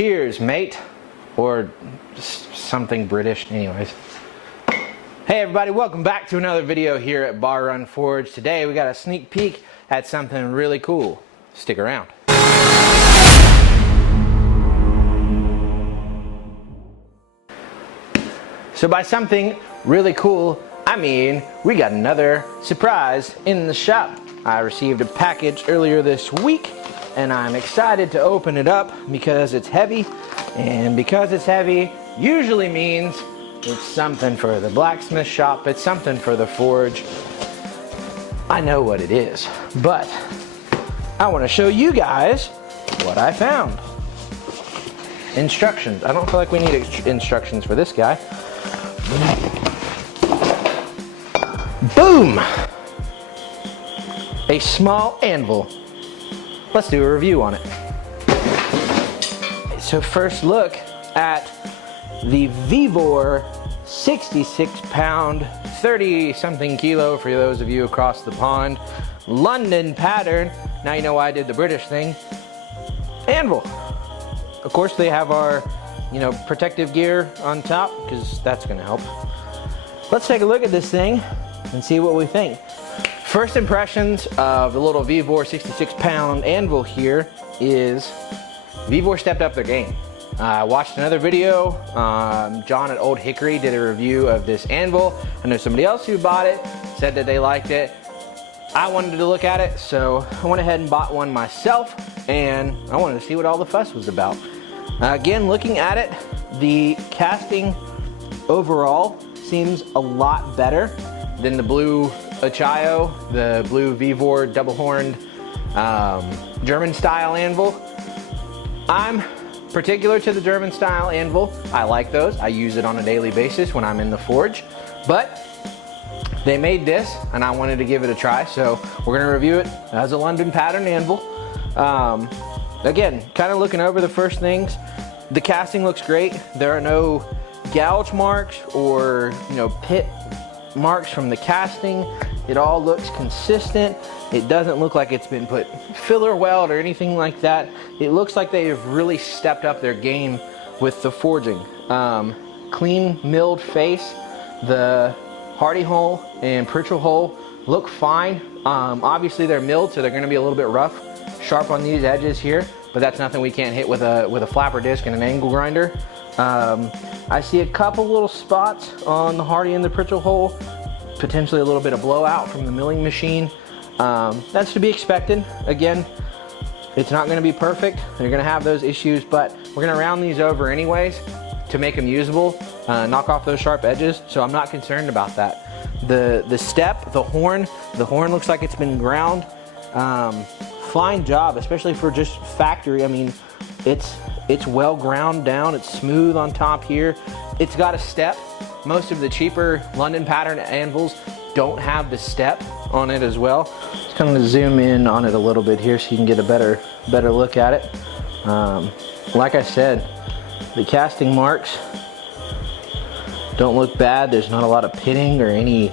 Cheers, mate. Or something British, anyways. Hey everybody, welcome back to another video here at Bar Run Forge. Today we got a sneak peek at something really cool. Stick around. So by something really cool, I mean we got another surprise in the shop. I received a package earlier this week and I'm excited to open it up because it's heavy, and because it's heavy usually means it's something for the blacksmith shop, it's something for the forge. I know what it is, but I want to show you guys what I found. Instructions. I don't feel like we need instructions for this guy. Boom! A small anvil. Let's do a review on it. So first look at the VEVOR 66 pound, 30 something kilo for those of you across the pond, London pattern. Now you know why I did the British thing. Anvil. Of course they have our, protective gear on top because that's gonna help. Let's take a look at this thing and see what we think. First impressions of the little VEVOR 66 pound anvil here is VEVOR stepped up their game. I watched another video. John at Old Hickory did a review of this anvil. I know somebody else who bought it, said that they liked it. I wanted to look at it, so I went ahead and bought one myself, and I wanted to see what all the fuss was about. Again, looking at it, the casting overall seems a lot better than the blue Achaio, the blue VEVOR double-horned German style anvil. I'm particular to the German style anvil. I like those. I use it on a daily basis when I'm in the forge, but they made this and I wanted to give it a try, so we're gonna review it as a London pattern anvil. Again, kind of looking over the first things, the casting looks great. There are no gouge marks or pit marks from the casting. It all looks consistent. It doesn't look like it's been put filler weld or anything like that. It looks like they've really stepped up their game with the forging. Clean milled face. The hardy hole and pritchel hole look fine. Obviously they're milled, so they're going to be a little bit rough, sharp on these edges here, but that's nothing we can't hit with a flapper disc and an angle grinder. I see a couple little spots on the hardy and the pritchel hole, potentially a little bit of blowout from the milling machine. That's to be expected. Again, it's not going to be perfect. You're going to have those issues, but we're going to round these over anyways to make them usable, knock off those sharp edges, so I'm not concerned about that. The step, the horn looks like it's been ground. Fine job, especially for just factory. I mean, it's well ground down, it's smooth on top here. It's got a step. Most of the cheaper London pattern anvils don't have the step on it as well. Just kind of zoom in on it a little bit here so you can get a better look at it. Like I said, the casting marks don't look bad. There's not a lot of pitting or any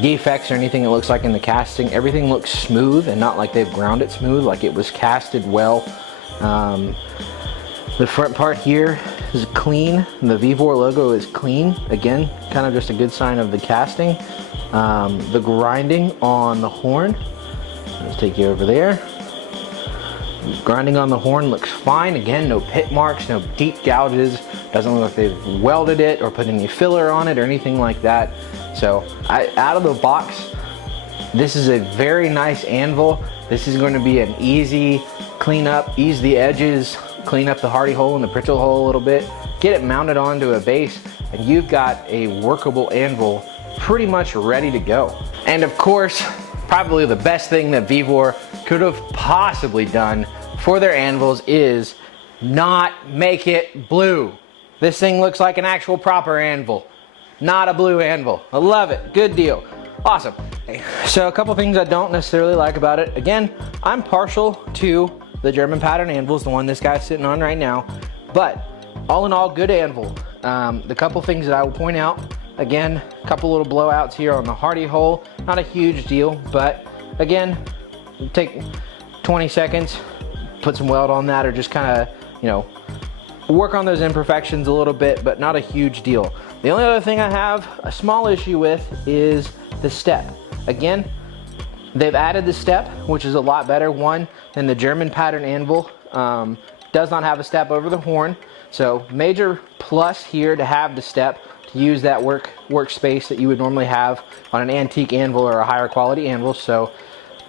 defects or anything it looks like in the casting. Everything looks smooth and not like they've ground it smooth, like it was casted well. The front part here is clean. The VEVOR logo is clean. Again, kind of just a good sign of the casting. The grinding on the horn, let's take you over there. Grinding on the horn looks fine. Again, no pit marks, no deep gouges. Doesn't look like they've welded it or put any filler on it or anything like that. So out of the box, this is a very nice anvil. This is going to be an easy cleanup, ease the edges, clean up the hardy hole and the pritchel hole a little bit, get it mounted onto a base, and you've got a workable anvil pretty much ready to go. And of course, probably the best thing that VEVOR could have possibly done for their anvils is not make it blue. This thing looks like an actual proper anvil, not a blue anvil. I love it. Good deal. Awesome. So a couple things I don't necessarily like about it. Again, I'm partial to the German pattern anvils, the one this guy's sitting on right now, but all in all, good anvil. The couple things that I will point out, again, a couple little blowouts here on the hardy hole, not a huge deal, but again, take 20 seconds, put some weld on that, or just kind of, work on those imperfections a little bit, but not a huge deal. The only other thing I have a small issue with is the step. Again, they've added the step, which is a lot better, one, than the German pattern anvil. Does not have a step over the horn. So major plus here to have the step, to use that workspace that you would normally have on an antique anvil or a higher quality anvil. So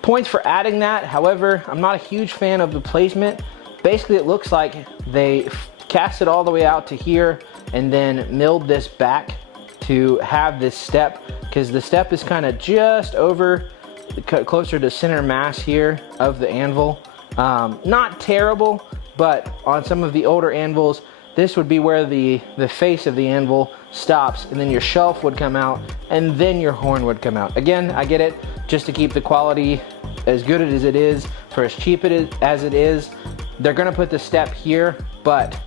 points for adding that. However, I'm not a huge fan of the placement. Basically, it looks like they cast it all the way out to here and then milled this back to have this step, because the step is kind of just over, closer to center mass here of the anvil. Not terrible, but on some of the older anvils, this would be where the face of the anvil stops, and then your shelf would come out, and then your horn would come out. Again, I get it, just to keep the quality as good as it is, for as cheap as it is, they're gonna put the step here, but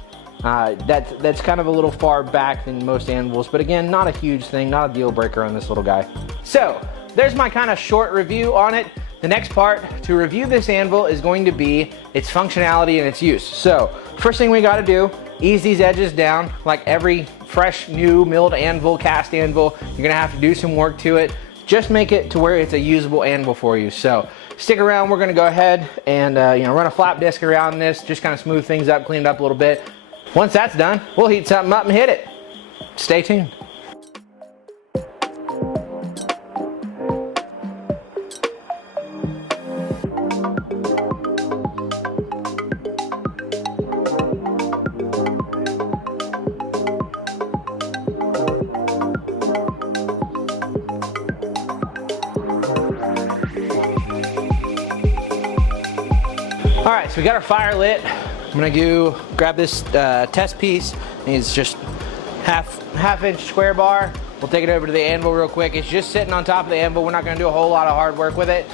that's kind of a little far back than most anvils. But again, not a huge thing, not a deal breaker on this little guy. So there's my kind of short review on it. The next part to review this anvil is going to be its functionality and its use. So first thing we got to do, ease these edges down. Like every fresh new milled anvil, cast anvil, you're gonna have to do some work to it. Just make it to where it's a usable anvil for you. So stick around, we're gonna go ahead and run a flap disc around this, just kind of smooth things up, clean it up a little bit. Once that's done, we'll heat something up and hit it. Stay tuned. All right, so we got our fire lit. I'm gonna go grab this test piece. It's just half inch square bar. We'll take it over to the anvil real quick. It's just sitting on top of the anvil. We're not gonna do a whole lot of hard work with it.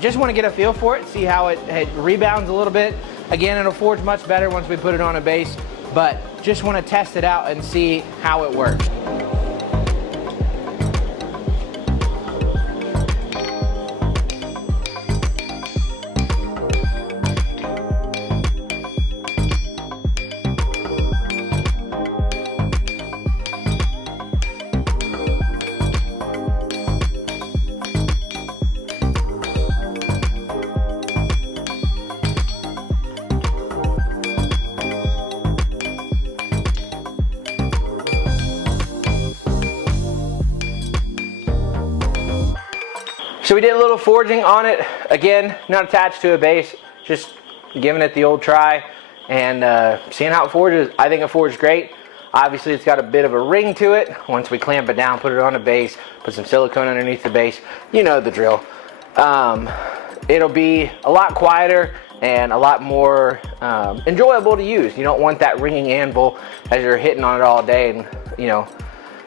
Just wanna get a feel for it, see how it rebounds a little bit. Again, it'll forge much better once we put it on a base, but just wanna test it out and see how it works. So we did a little forging on it. Again, not attached to a base, just giving it the old try and seeing how it forges. I think it forged great. Obviously, it's got a bit of a ring to it. Once we clamp it down, put it on a base, put some silicone underneath the base, you know the drill. It'll be a lot quieter and a lot more enjoyable to use. You don't want that ringing anvil as you're hitting on it all day and,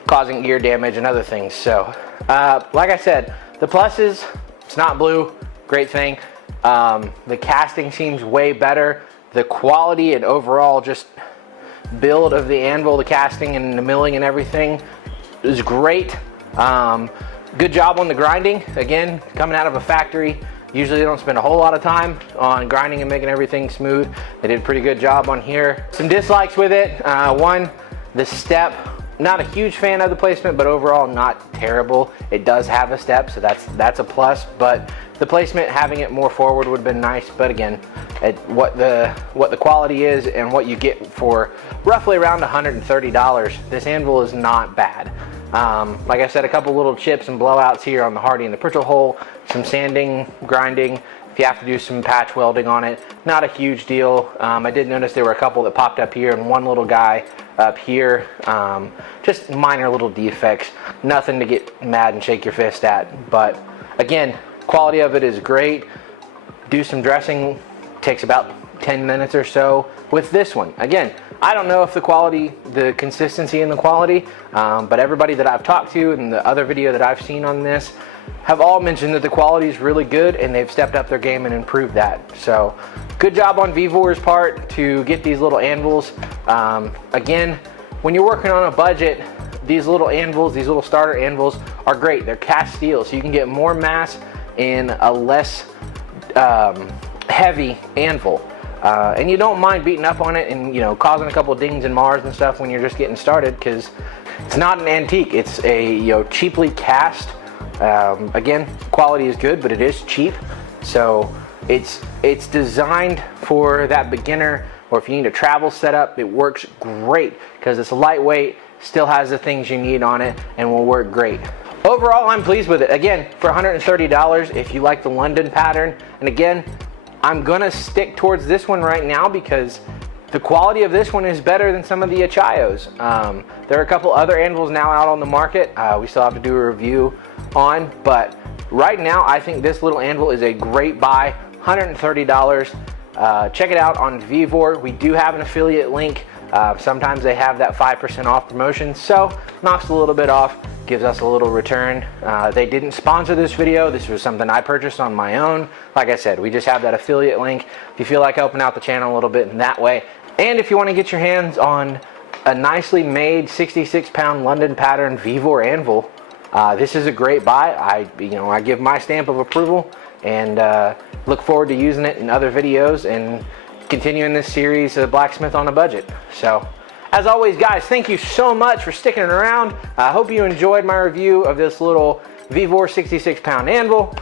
causing ear damage and other things. So, like I said, the pluses, it's not blue, great thing. The casting seems way better. The quality and overall just build of the anvil, the casting and the milling and everything is great. Good job on the grinding. Again, coming out of a factory, usually they don't spend a whole lot of time on grinding and making everything smooth. They did a pretty good job on here. Some dislikes with it. One, the step. Not a huge fan of the placement, but overall not terrible. It does have a step, so that's a plus. But the placement, having it more forward would have been nice. But again, what the quality is and what you get for roughly around $130, this anvil is not bad. Like I said, a couple little chips and blowouts here on the Hardy and the Pritchell hole, some sanding, grinding. If you have to do some patch welding on it, not a huge deal. I did notice there were a couple that popped up here and one little guy up here. Just minor little defects, nothing to get mad and shake your fist at. But again, quality of it is great. Do some dressing, takes about 10 minutes or so with this one. Again, I don't know if the consistency in the quality, but everybody that I've talked to and the other video that I've seen on this have all mentioned that the quality is really good and they've stepped up their game and improved that. So good job on VEVOR's part to get these little anvils. Again, when you're working on a budget, these little anvils, these little starter anvils are great. They're cast steel, so you can get more mass in a less heavy anvil. and you don't mind beating up on it and, you know, causing a couple dings and mars and stuff when you're just getting started, because it's not an antique. It's a, you know, cheaply cast. Again, quality is good, but it is cheap. So it's designed for that beginner, or if you need a travel setup, it works great because it's lightweight, still has the things you need on it, and will work great. Overall, I'm pleased with it. Again, for $130, if you like the London pattern, and again, I'm gonna stick towards this one right now because the quality of this one is better than some of the Achayos. There are a couple other anvils now out on the market. We still have to do a review on, but right now I think this little anvil is a great buy. $130. Check it out on VEVOR. We do have an affiliate link. Sometimes they have that 5% off promotion, so knocks a little bit off, gives us a little return. They didn't sponsor this video. This was something I purchased on my own. Like I said, we just have that affiliate link if you feel like helping out the channel a little bit in that way. And if you want to get your hands on a nicely made 66-pound London pattern VEVOR anvil, this is a great buy. I give my stamp of approval, and look forward to using it in other videos and continuing this series of Blacksmith on a Budget. So, as always, guys, thank you so much for sticking around. I hope you enjoyed my review of this little VEVOR 66-pound anvil.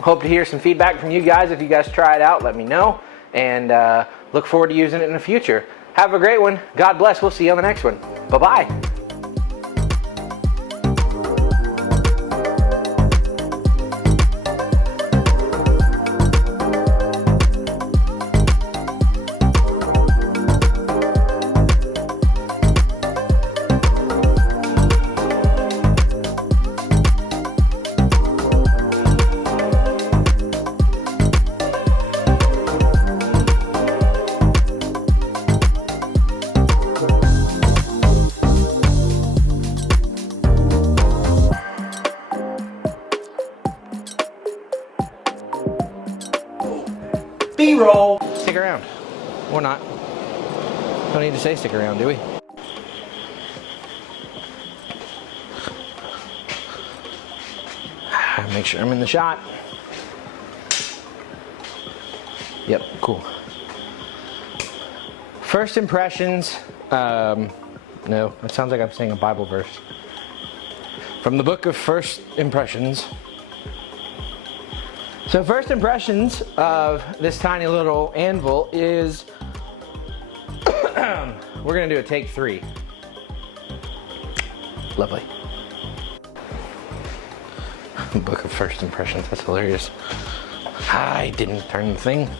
Hope to hear some feedback from you guys. If you guys try it out, let me know, and look forward to using it in the future. Have a great one. God bless. We'll see you on the next one. Bye-bye. B-roll. Stick around. Or not. Don't need to say stick around, do we? Make sure I'm in the shot. Yep, cool. First impressions. No, that sounds like I'm saying a Bible verse. From the book of First Impressions. So first impressions of this tiny little anvil is, we're gonna do a take 3. Lovely. Book of First Impressions, that's hilarious. I didn't turn the thing.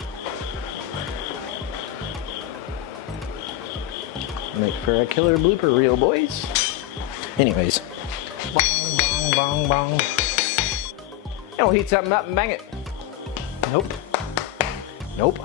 Make for a killer blooper reel, boys. Anyways. Bong, bong, bong, bong. And we'll heat something up and bang it. Nope. Nope.